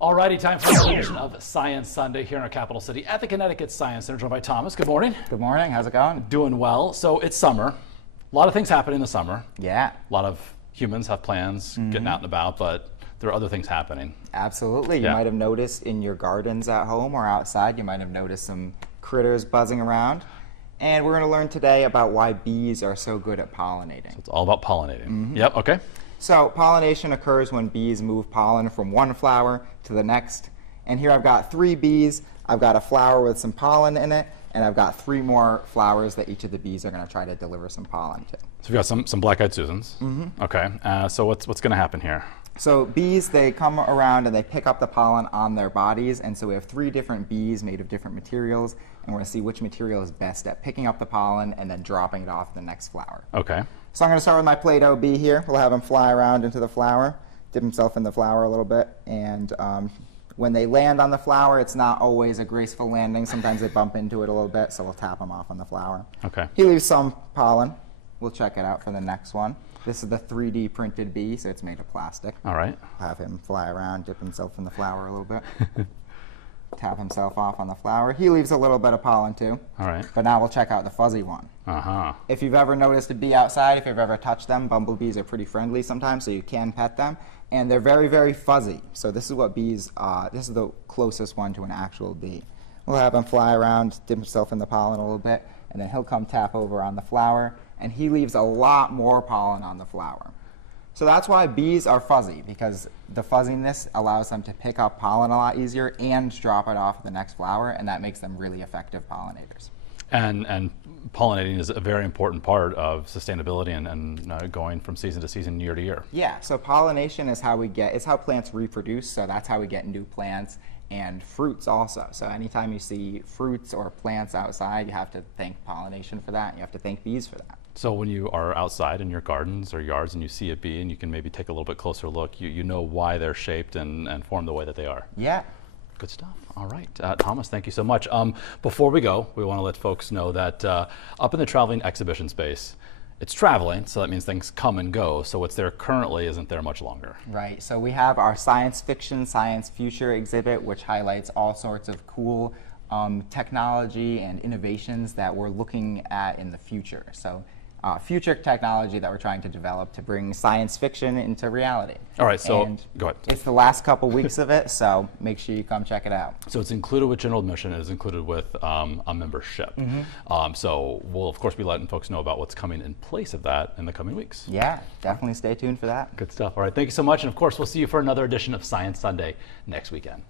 Alrighty, time for another edition of Science Sunday here in our capital city at the Connecticut Science Center, joined by Thomas. Good morning. Good morning. How's it going? Doing well. So it's summer. A lot of things happen in the summer. Yeah. A lot of humans have plans, getting out and about, but there are other things happening. Absolutely. You might have noticed in your gardens at home or outside, you might have noticed some critters buzzing around. And we're going to learn today about why bees are so good at pollinating. So it's all about pollinating. Yep, okay. So pollination occurs when bees move pollen from one flower to the next. And here I've got 3 bees. I've got a flower with some pollen in it, and I've got 3 more flowers that each of the bees are going to try to deliver some pollen to. So we've got some black-eyed Susans. Okay, so what's going to happen here? So bees, they come around and they pick up the pollen on their bodies, and so we have 3 different bees made of different materials, and we're going to see which material is best at picking up the pollen and then dropping it off the next flower. Okay. So I'm going to start with my Play-Doh bee here. We'll have him fly around into the flower, dip himself in the flower a little bit, and when they land on the flower, it's not always a graceful landing. Sometimes they bump into it a little bit, so we'll tap him off on the flower. Okay. He leaves some pollen. We'll check it out for the next one. This is the 3D printed bee, so it's made of plastic. All right. Have him fly around, dip himself in the flower a little bit. Tap himself off on the flower. He leaves a little bit of pollen too. All right. But now we'll check out the fuzzy one. If you've ever noticed a bee outside, if you've ever touched them, bumblebees are pretty friendly sometimes, so you can pet them. And they're very, very fuzzy. So this is what bees, this is the closest one to an actual bee. We'll have him fly around, dip himself in the pollen a little bit, and then he'll come tap over on the flower, and he leaves a lot more pollen on the flower. So that's why bees are fuzzy, because the fuzziness allows them to pick up pollen a lot easier and drop it off the next flower, and that makes them really effective pollinators. And pollinating is a very important part of sustainability and going from season to season, year to year. Yeah, so pollination is how it's how plants reproduce, so that's how we get new plants and fruits also. So anytime you see fruits or plants outside, you have to thank pollination for that, and you have to thank bees for that. So when you are outside in your gardens or yards and you see a bee and you can maybe take a little bit closer look, you know why they're shaped and formed the way that they are. Yeah. Good stuff. All right. Thomas, thank you so much. Before we go, we want to let folks know that up in the traveling exhibition space, it's traveling, so that means things come and go. So what's there currently isn't there much longer. Right. So we have our science fiction, science future exhibit, which highlights all sorts of cool technology and innovations that we're looking at in the future. So future technology that we're trying to develop to bring science fiction into reality. All right, so and go ahead. It's the last couple weeks of it, so make sure you come check it out. So it's included with general admission. It is included with a membership. So we'll, of course, be letting folks know about what's coming in place of that in the coming weeks. Yeah, definitely stay tuned for that. Good stuff. All right, thank you so much. And, of course, we'll see you for another edition of Science Sunday next weekend.